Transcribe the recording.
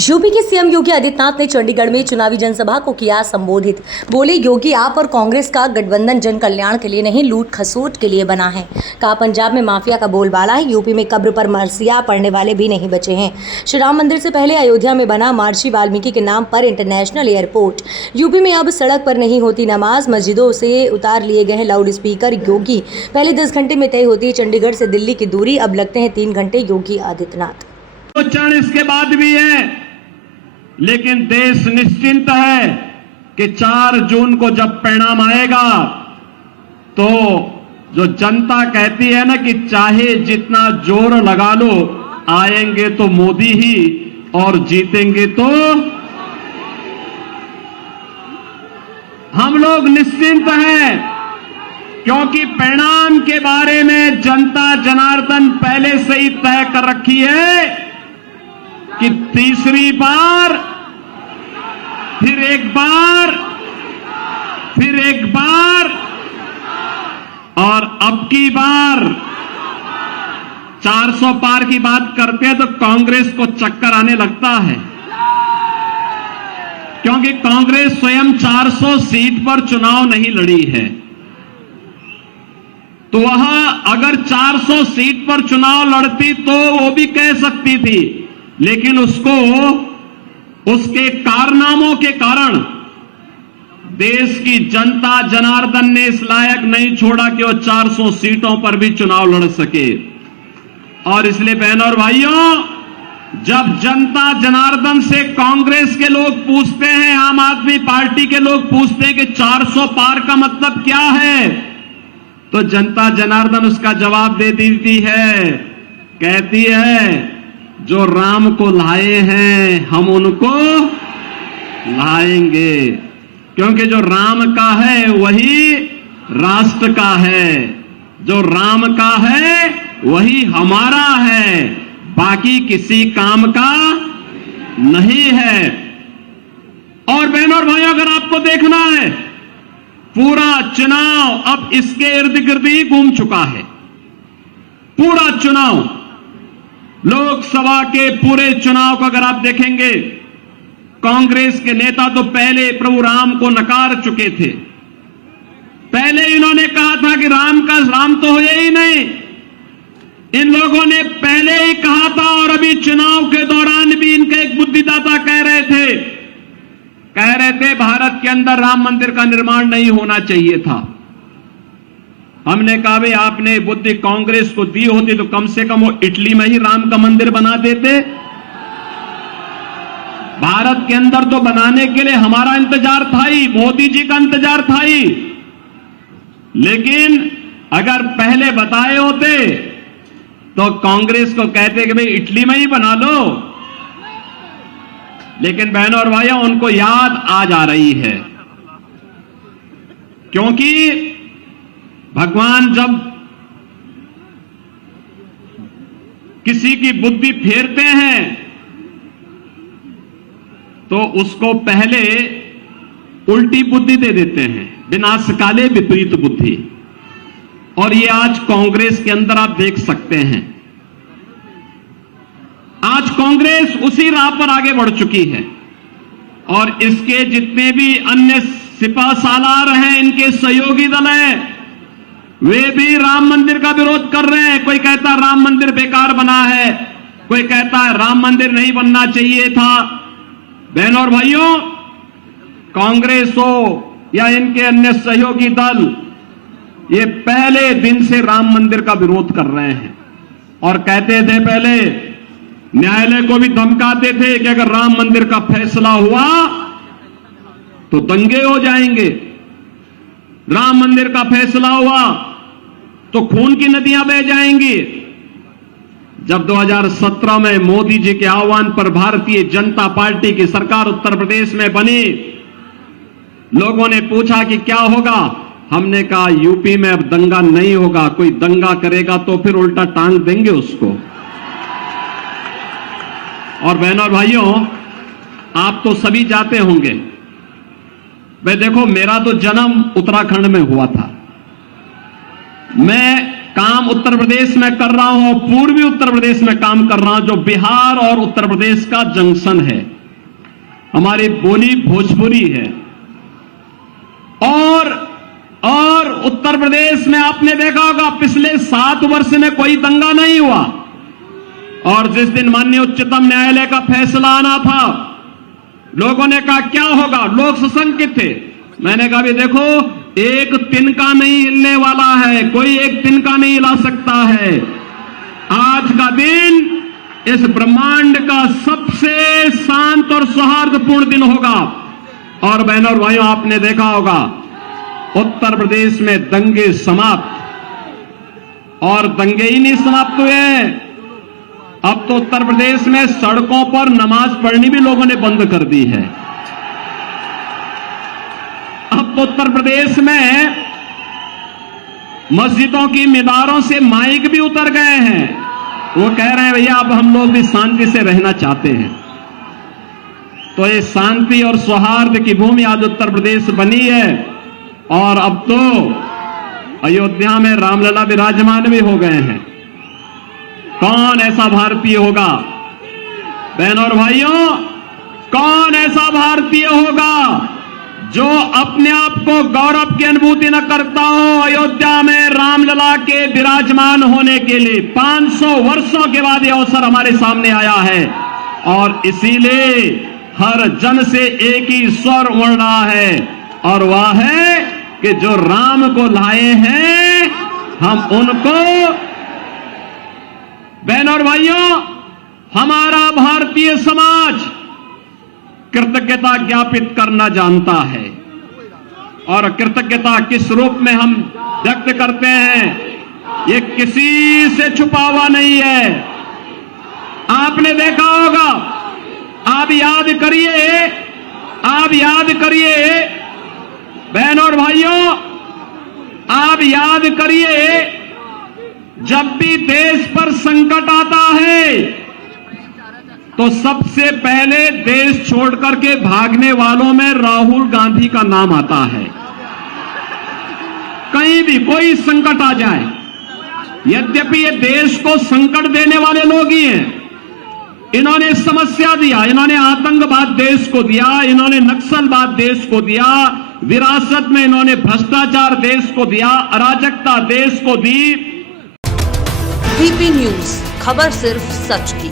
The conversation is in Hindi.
यूपी के सीएम योगी आदित्यनाथ ने चंडीगढ़ में चुनावी जनसभा को किया संबोधित। बोले, योगी आप और कांग्रेस का गठबंधन जन कल्याण के लिए नहीं, लूट खसोट के लिए बना है। कहा, पंजाब में माफिया का बोलबाला है, यूपी में कब्र पर मरसिया पड़ने वाले भी नहीं बचे हैं। श्री राम मंदिर से पहले अयोध्या में बना महर्षि वाल्मीकि के नाम पर इंटरनेशनल एयरपोर्ट। यूपी में अब सड़क पर नहीं होती नमाज, मस्जिदों से उतार लिए गए हैं लाउड स्पीकर। योगी पहले 10 घंटे में तय होती है चंडीगढ़ से दिल्ली की दूरी, अब लगते हैं 3 घंटे। योगी आदित्यनाथ तो क्षण इसके बाद भी है, लेकिन देश निश्चिंत है कि 4 जून को जब परिणाम आएगा तो जो जनता कहती है ना कि चाहे जितना जोर लगा लो, आएंगे तो मोदी ही और जीतेंगे तो हम लोग निश्चिंत हैं, क्योंकि परिणाम के बारे में जनता जनार्दन पहले से ही तय कर रखी है कि तीसरी बार, फिर एक बार, फिर एक बार और अब की बार 400 पार की बात करते हैं तो कांग्रेस को चक्कर आने लगता है, क्योंकि कांग्रेस स्वयं 400 सीट पर चुनाव नहीं लड़ी है। तो वह अगर 400 सीट पर चुनाव लड़ती तो वो भी कह सकती थी, लेकिन उसको उसके कारनामों के कारण देश की जनता जनार्दन ने इस लायक नहीं छोड़ा कि वो 400 सीटों पर भी चुनाव लड़ सके। और इसलिए बहनों और भाइयों, जब जनता जनार्दन से कांग्रेस के लोग पूछते हैं, आम आदमी पार्टी के लोग पूछते हैं कि 400 पार का मतलब क्या है, तो जनता जनार्दन उसका जवाब दे देती है, कहती है जो राम को लाए हैं हम उनको लाएंगे, क्योंकि जो राम का है वही राष्ट्र का है, जो राम का है वही हमारा है, बाकी किसी काम का नहीं है। और बहनों और भाइयों, अगर आपको देखना है, पूरा चुनाव अब इसके इर्द गिर्द ही घूम चुका है। पूरा चुनाव, लोकसभा के पूरे चुनाव को अगर आप देखेंगे, कांग्रेस के नेता तो पहले प्रभु राम को नकार चुके थे। पहले इन्होंने कहा था कि राम तो होए ही नहीं। इन लोगों ने पहले ही कहा था, और अभी चुनाव के दौरान भी इनके एक बुद्धिदाता कह रहे थे भारत के अंदर राम मंदिर का निर्माण नहीं होना चाहिए था। हमने कहा, भाई आपने बुद्धि कांग्रेस को दी होती तो कम से कम वो इटली में ही राम का मंदिर बना देते। भारत के अंदर तो बनाने के लिए हमारा इंतजार था ही, मोदी जी का इंतजार था ही, लेकिन अगर पहले बताए होते तो कांग्रेस को कहते कि भाई इटली में ही बना लो। लेकिन बहनों और भाइयों, उनको याद आ जा रही है, क्योंकि भगवान जब किसी की बुद्धि फेरते हैं तो उसको पहले उल्टी बुद्धि दे देते हैं, विनाशकाले विपरीत बुद्धि। और ये आज कांग्रेस के अंदर आप देख सकते हैं, आज कांग्रेस उसी राह पर आगे बढ़ चुकी है। और इसके जितने भी अन्य सिपा सालार हैं, इनके सहयोगी दल हैं, वे भी राम मंदिर का विरोध कर रहे हैं। कोई कहता है राम मंदिर बेकार बना है, कोई कहता है राम मंदिर नहीं बनना चाहिए था। बहनों और भाइयों, कांग्रेस हो या इनके अन्य सहयोगी दल, ये पहले दिन से राम मंदिर का विरोध कर रहे हैं और कहते थे, पहले न्यायालय को भी धमकाते थे कि अगर राम मंदिर का फैसला हुआ तो दंगे हो जाएंगे, राम मंदिर का फैसला हुआ तो खून की नदियां बह जाएंगी। जब 2017 में मोदी जी के आह्वान पर भारतीय जनता पार्टी की सरकार उत्तर प्रदेश में बनी, लोगों ने पूछा कि क्या होगा, हमने कहा यूपी में अब दंगा नहीं होगा, कोई दंगा करेगा तो फिर उल्टा टांग देंगे उसको। और बहनों और भाइयों, आप तो सभी जाते होंगे, भाई देखो, मेरा तो जन्म उत्तराखंड में हुआ था। मैं काम उत्तर प्रदेश में कर रहा हूं, पूर्वी उत्तर प्रदेश में काम कर रहा हूं, जो बिहार और उत्तर प्रदेश का जंक्शन है। हमारी बोली भोजपुरी है। और उत्तर प्रदेश में आपने देखा होगा पिछले 7 वर्ष में कोई दंगा नहीं हुआ। और जिस दिन माननीय उच्चतम न्यायालय का फैसला आना था, लोगों ने कहा क्या होगा, लोग सशंकित थे। मैंने कहा भी देखो, एक तिनका नहीं हिलने वाला है, कोई एक तिनका नहीं हिला सकता है। आज का दिन इस ब्रह्मांड का सबसे शांत और सौहार्दपूर्ण दिन होगा। और बहनों और भाइयों, आपने देखा होगा उत्तर प्रदेश में दंगे समाप्त, और दंगे ही नहीं समाप्त हुए, अब तो उत्तर प्रदेश में सड़कों पर नमाज पढ़नी भी लोगों ने बंद कर दी है। अब तो उत्तर प्रदेश में मस्जिदों की मीनारों से माइक भी उतर गए हैं। वो कह रहे हैं भैया अब हम लोग भी शांति से रहना चाहते हैं। तो ये शांति और सौहार्द की भूमि आज उत्तर प्रदेश बनी है। और अब तो अयोध्या में रामलला विराजमान भी हो गए हैं। कौन ऐसा भारतीय होगा, बहनों और भाइयों, कौन ऐसा भारतीय होगा जो अपने आप को गौरव की अनुभूति न करता हो अयोध्या में रामलला के विराजमान होने के लिए। 500 वर्षों के बाद यह अवसर हमारे सामने आया है, और इसीलिए हर जन से एक ही स्वर उमड़ रहा है, और वह है कि जो राम को लाए हैं हम उनको, बहनों और भाइयों, हमारा भारतीय समाज कृतज्ञता ज्ञापित करना जानता है। और कृतज्ञता किस रूप में हम व्यक्त करते हैं, ये किसी से छुपा हुआ नहीं है। आपने देखा होगा, आप याद करिए बहनों और भाइयों, आप याद करिए, जब भी देश पर संकट आता है तो सबसे पहले देश छोड़ करके भागने वालों में राहुल गांधी का नाम आता है। कहीं भी कोई संकट आ जाए, यद्यपि ये देश को संकट देने वाले लोग ही हैं। इन्होंने समस्या दिया, इन्होंने आतंकवाद देश को दिया, इन्होंने नक्सलवाद देश को दिया, विरासत में इन्होंने भ्रष्टाचार देश को दिया, अराजकता देश को दी। डीपी न्यूज, खबर सिर्फ सच की।